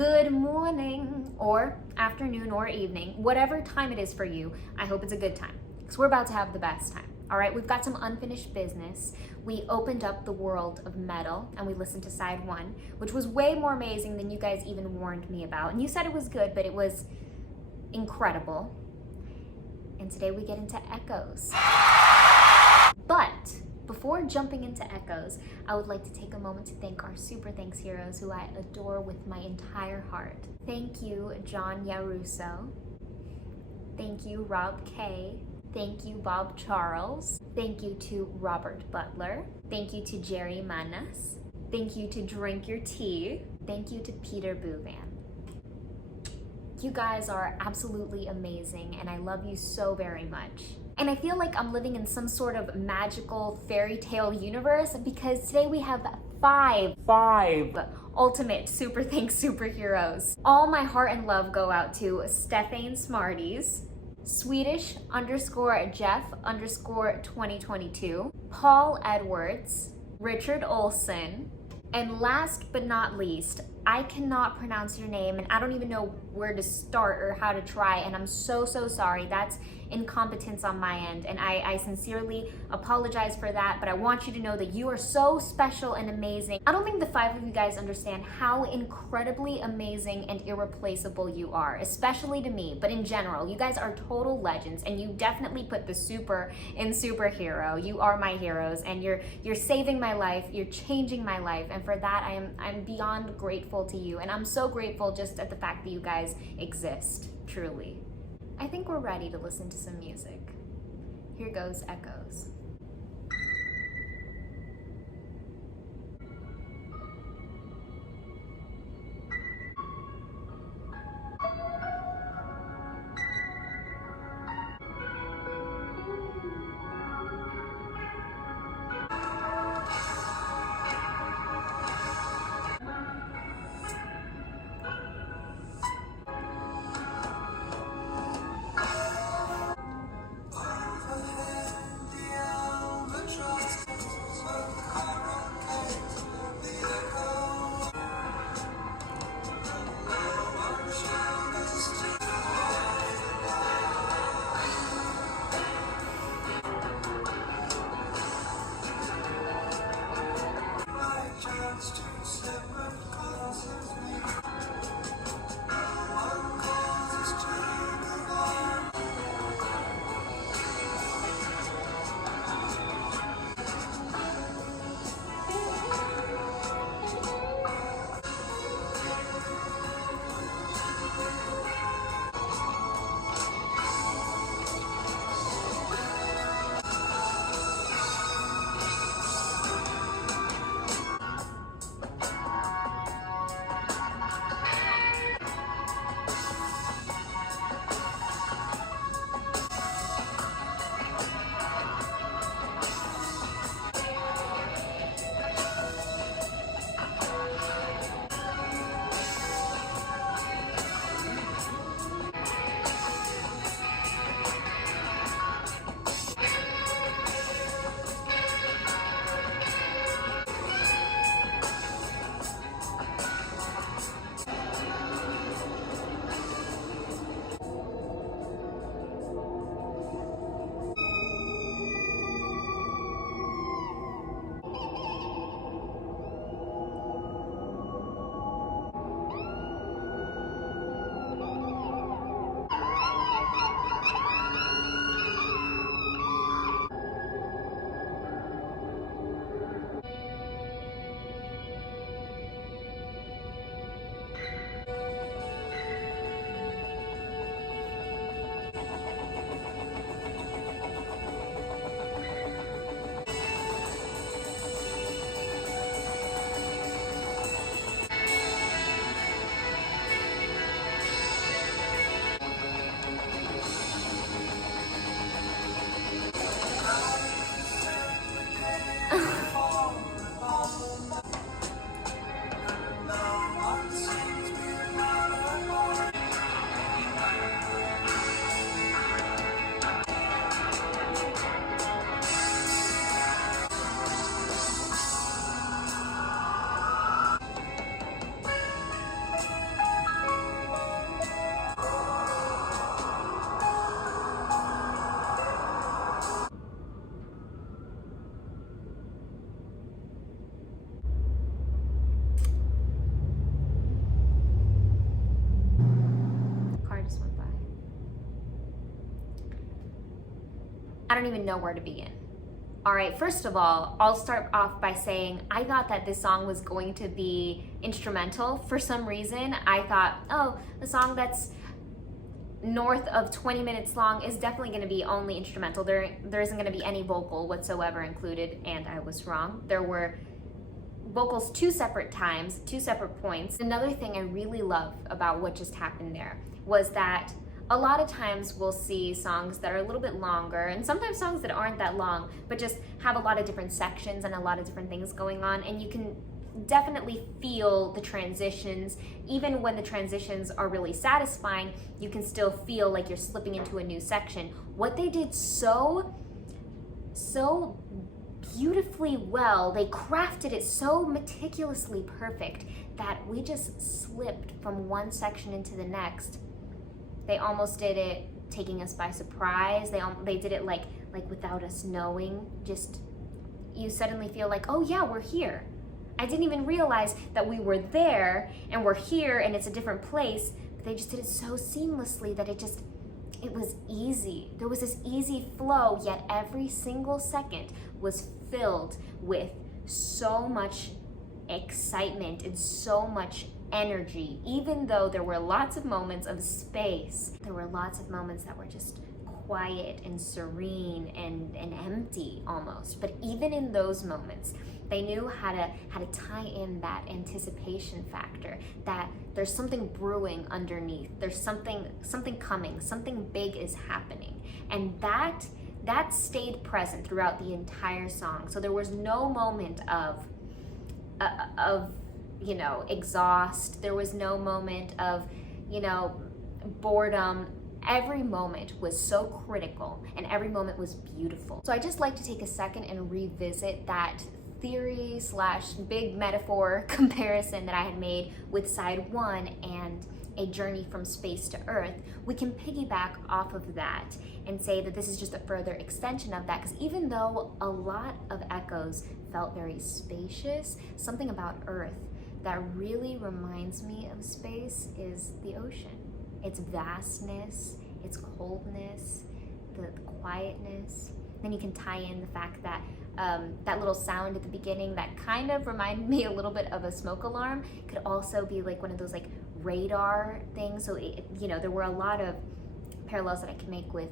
good morning or afternoon or evening, whatever time it is for you. I hope it's a good time because we're about to have the best time. All right, we've got some unfinished business. We opened up the world of metal and we listened to side one, which was way more amazing than you guys even warned me about. And you said it was good, but it was incredible. And today we get into echoes. But before jumping into echoes, I would like to take a moment to thank our super thanks heroes who I adore with my entire heart. Thank you, John Yarusso. Thank you, Rob K. Thank you, Bob Charles. Thank you to Robert Butler. Thank you to Jerry Manas. Thank you to Drink Your Tea. Thank you to Peter Buwen. You guys are absolutely amazing and I love you so very much. And I feel like I'm living in some sort of magical fairy tale universe because today we have five ultimate super thanks superheroes. All my heart and love go out to StephaneSmarties, Swedish_Jeff_2022, Paul Edwards, Richard Olsen, and last but not least, I cannot pronounce your name and I don't even know where to start or how to try, and I'm so sorry. That's incompetence on my end and I sincerely apologize for that, but I want you to know that you are so special and amazing. I don't think the five of you guys understand how incredibly amazing and irreplaceable you are, especially to me, but in general, you guys are total legends and you definitely put the super in superhero. You are my heroes and you're saving my life, you're changing my life, and for that I'm beyond grateful to you, and I'm so grateful just at the fact that you guys exist, truly. I think we're ready to listen to some music. Here goes Echoes. I don't even know where to begin. All right, first of all, I'll start off by saying I thought that this song was going to be instrumental. For some reason, I thought, oh, a song that's north of 20 minutes long is definitely going to be only instrumental. There isn't going to be any vocal whatsoever included, and I was wrong. There were vocals 2 separate times, 2 separate points. Another thing I really love about what just happened there was that a lot of times we'll see songs that are a little bit longer, and sometimes songs that aren't that long, but just have a lot of different sections and a lot of different things going on, and you can definitely feel the transitions. Even when the transitions are really satisfying, you can still feel like you're slipping into a new section. What they did so beautifully well, they crafted it so meticulously perfect that we just slipped from one section into the next. They almost did it taking us by surprise. They did it like without us knowing. Just, you suddenly feel like, oh yeah, we're here. I didn't even realize that we were there and we're here and it's a different place, but they just did it so seamlessly that it was easy. There was this easy flow, yet every single second was filled with so much excitement and so much energy. Even though there were lots of moments of space, there were lots of moments that were just quiet and serene and empty almost. But even in those moments, they knew how to tie in that anticipation factor, that there's something brewing underneath, there's something coming, something big is happening. And that stayed present throughout the entire song. So there was no moment of exhaust. There was no moment of, boredom. Every moment was so critical and every moment was beautiful. So I just like to take a second and revisit that theory / big metaphor comparison that I had made with side 1 and A Journey from Space to Earth. We can piggyback off of that and say that this is just a further extension of that, because even though a lot of echoes felt very spacious, something about Earth that really reminds me of space is the ocean. Its vastness, its coldness, the quietness. Then you can tie in the fact that that little sound at the beginning that kind of reminded me a little bit of a smoke alarm could also be like one of those like radar things. So there were a lot of parallels that I could make with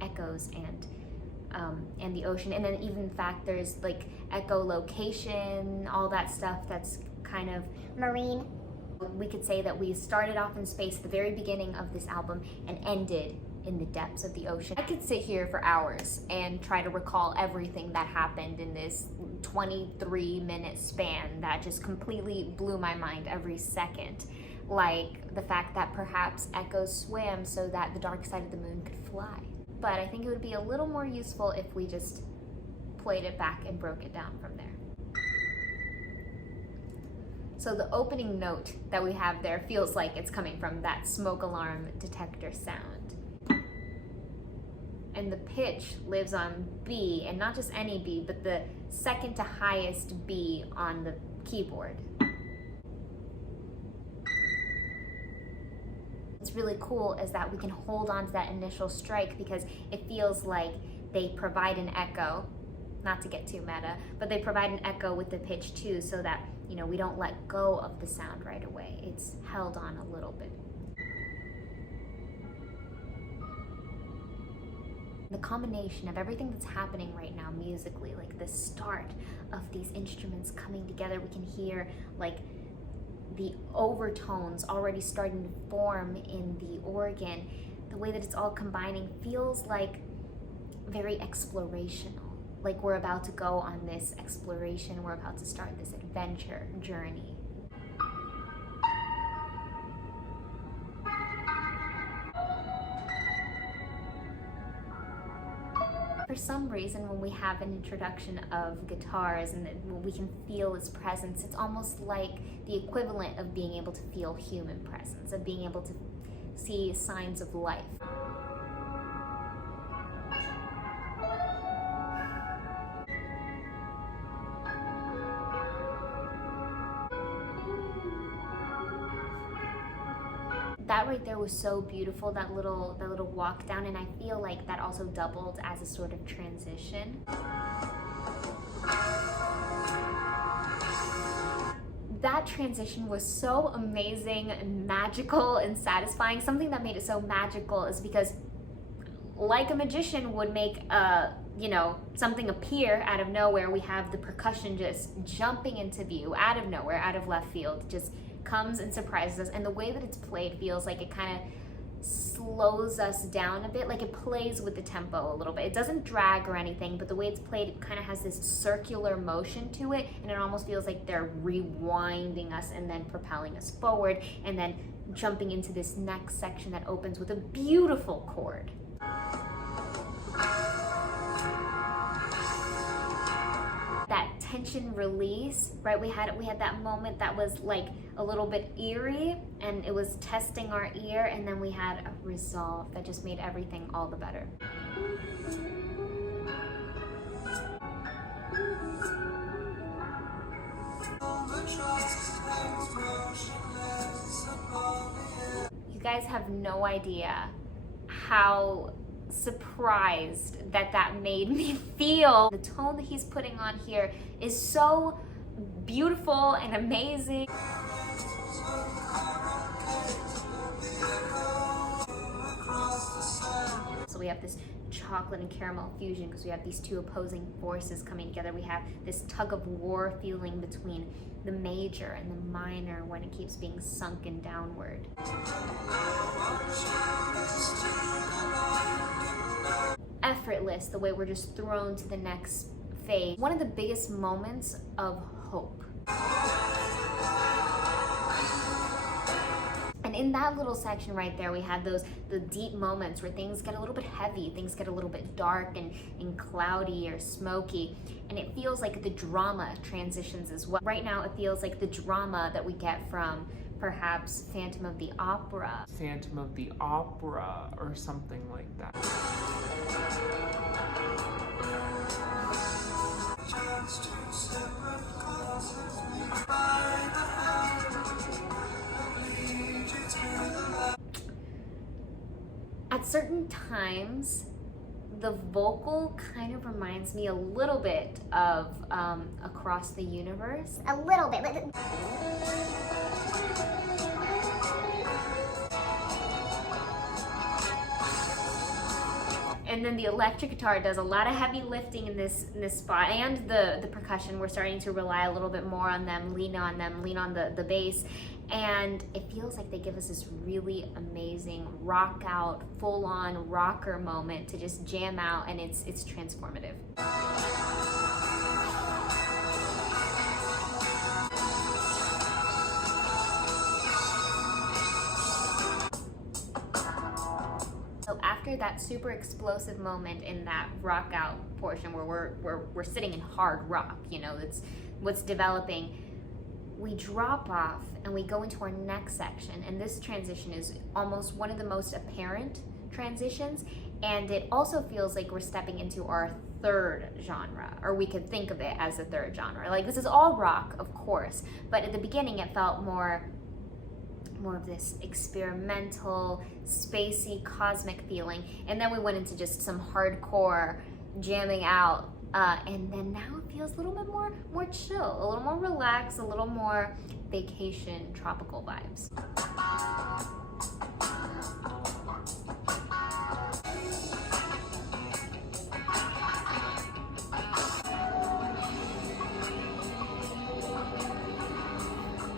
echoes and the ocean. And then even the fact there's like echolocation, all that stuff that's kind of marine. We could say that we started off in space at the very beginning of this album and ended in the depths of the ocean. I could sit here for hours and try to recall everything that happened in this 23-minute span that just completely blew my mind every second. Like the fact that perhaps echoes swam so that the dark side of the moon could fly. But I think it would be a little more useful if we just played it back and broke it down from there. So the opening note that we have there feels like it's coming from that smoke alarm detector sound. And the pitch lives on B, and not just any B, but the second to highest B on the keyboard. What's really cool is that we can hold on to that initial strike because it feels like they provide an echo, not to get too meta, but they provide an echo with the pitch too, so that we don't let go of the sound right away. It's held on a little bit. The combination of everything that's happening right now musically, like the start of these instruments coming together, we can hear like the overtones already starting to form in the organ. The way that it's all combining feels like very explorational. Like we're about to go on this exploration, we're about to start this adventure journey. For some reason, when we have an introduction of guitars and we can feel its presence, it's almost like the equivalent of being able to feel human presence, of being able to see signs of life. That right there was so beautiful, that little walk down, and I feel like that also doubled as a sort of transition. That transition was so amazing and magical and satisfying. Something that made it so magical is because, like a magician would make something appear out of nowhere, we have the percussion just jumping into view out of nowhere, out of left field, just comes and surprises us. And the way that it's played feels like it kind of slows us down a bit, like it plays with the tempo a little bit. It doesn't drag or anything, but the way it's played, it kind of has this circular motion to it, and it almost feels like they're rewinding us and then propelling us forward and then jumping into this next section that opens with a beautiful chord. That tension release, right? We had that moment that was like a little bit eerie, and it was testing our ear, and then we had a resolve that just made everything all the better. You guys have no idea how surprised that made me feel. The tone that he's putting on here is so beautiful and amazing. So we have this chocolate and caramel fusion because we have these two opposing forces coming together. We have this tug of war feeling between the major and the minor when it keeps being sunken downward. Effortless, the way we're just thrown to the next phase. One of the biggest moments of hope. And in that little section right there, we had the deep moments where things get a little bit heavy, things get a little bit dark and cloudy or smoky, and it feels like the drama transitions as well. Right now, it feels like the drama that we get from perhaps Phantom of the Opera. Phantom of the Opera or something like that. At certain times, the vocal kind of reminds me a little bit of Across the Universe. A little bit. And then the electric guitar does a lot of heavy lifting in this spot, and the percussion, we're starting to rely a little bit more on them, lean on the bass, and it feels like they give us this really amazing rock out, full on rocker moment to just jam out, and it's transformative. So after that super explosive moment in that rock out portion where we're sitting in hard rock, that's what's developing, we drop off and we go into our next section, and this transition is almost one of the most apparent transitions, and it also feels like we're stepping into our third genre, or we could think of it as a third genre. Like, this is all rock, of course, but at the beginning it felt more of this experimental, spacey, cosmic feeling, and then we went into just some hardcore jamming out, and then now it feels a little bit more chill, a little more relaxed, a little more vacation, tropical vibes.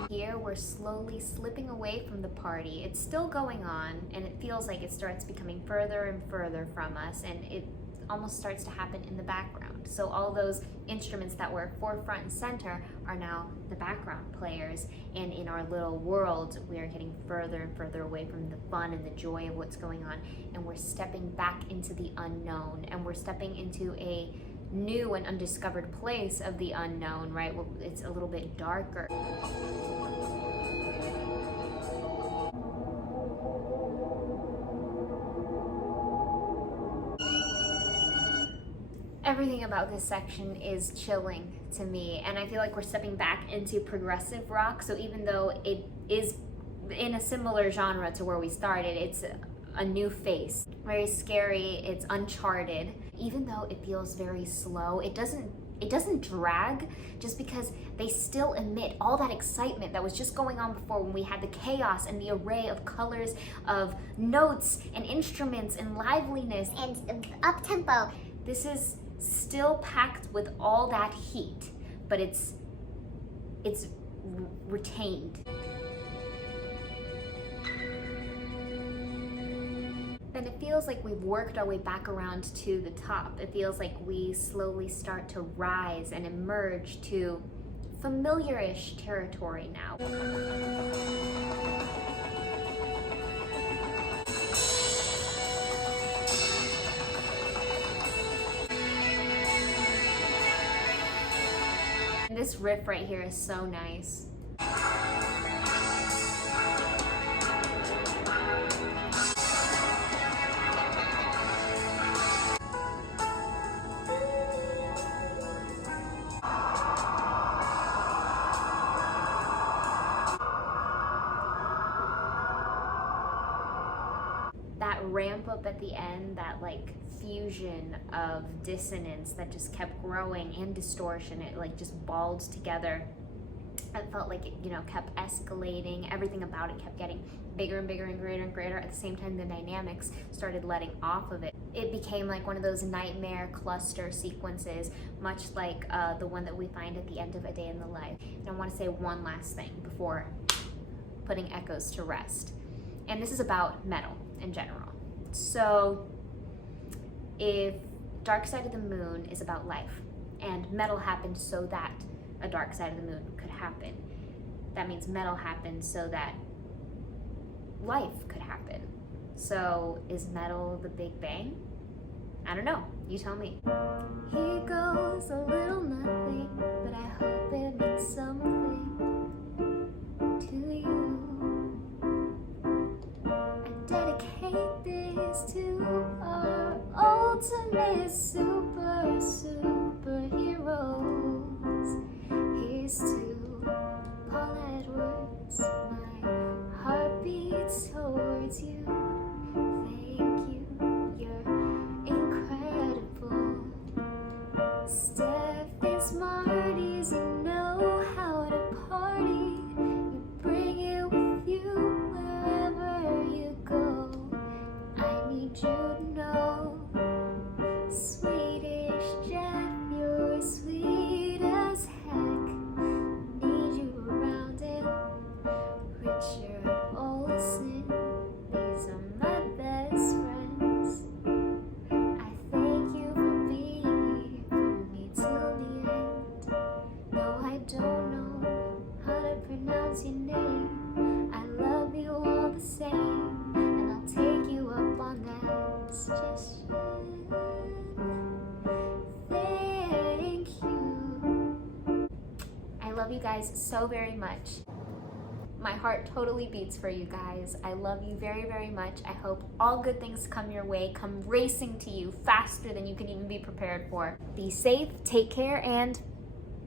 Here we're slowly slipping away from the party. It's still going on, and it feels like it starts becoming further and further from us, and it almost starts to happen in the background. So all those instruments that were forefront and center are now the background players, and in our little world we are getting further and further away from the fun and the joy of what's going on, and we're stepping back into the unknown, and we're stepping into a new and undiscovered place of the unknown, right? It's a little bit darker. Everything about this section is chilling to me, and I feel like we're stepping back into progressive rock. So even though it is in a similar genre to where we started. It's a new face, very scary, it's uncharted. Even though it feels very slow, it doesn't drag, just because they still emit all that excitement that was just going on before, when we had the chaos and the array of colors, of notes and instruments and liveliness and up-tempo. This is still packed with all that heat, but it's retained. And it feels like we've worked our way back around to the top. It feels like we slowly start to rise and emerge to familiar-ish territory now. And this riff right here is so nice. That ramp up at the end, that like fusion of dissonance that just kept growing, and distortion, it like just balled together. I felt like it, you know, kept escalating. Everything about it kept getting bigger and bigger and greater and greater. At the same time, the dynamics started letting off of it. It became like one of those nightmare cluster sequences, much like the one that we find at the end of A Day in the Life. And I want to say one last thing before putting Echoes to rest. And this is about metal in general. So if Dark Side of the Moon is about life, and metal happened so that a Dark Side of the Moon could happen, that means metal happened so that life could happen. So is metal the Big Bang? I don't know, you tell me. Here goes a little nothing, but I hope it means something to you. I dedicate this to our ultimate superheroes. Here's to Paul Edwards, my heart beats towards you. Thank you, you're incredible. StephaneSmarties, you know how to party. You bring it with you wherever you go. I need you to know, Swedish Jeff, you're sweet as heck. Need you around it. Richard Olsen, these are my best friends. I thank you for being here for me till the end. No, I don't know how to pronounce your name. I love you all the same, and I'll take you up on that suggestion. Thank you. I love you guys so very much. My heart totally beats for you guys. I love you very, very much. I hope all good things come your way, come racing to you faster than you can even be prepared for. Be safe, take care, and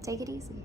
take it easy.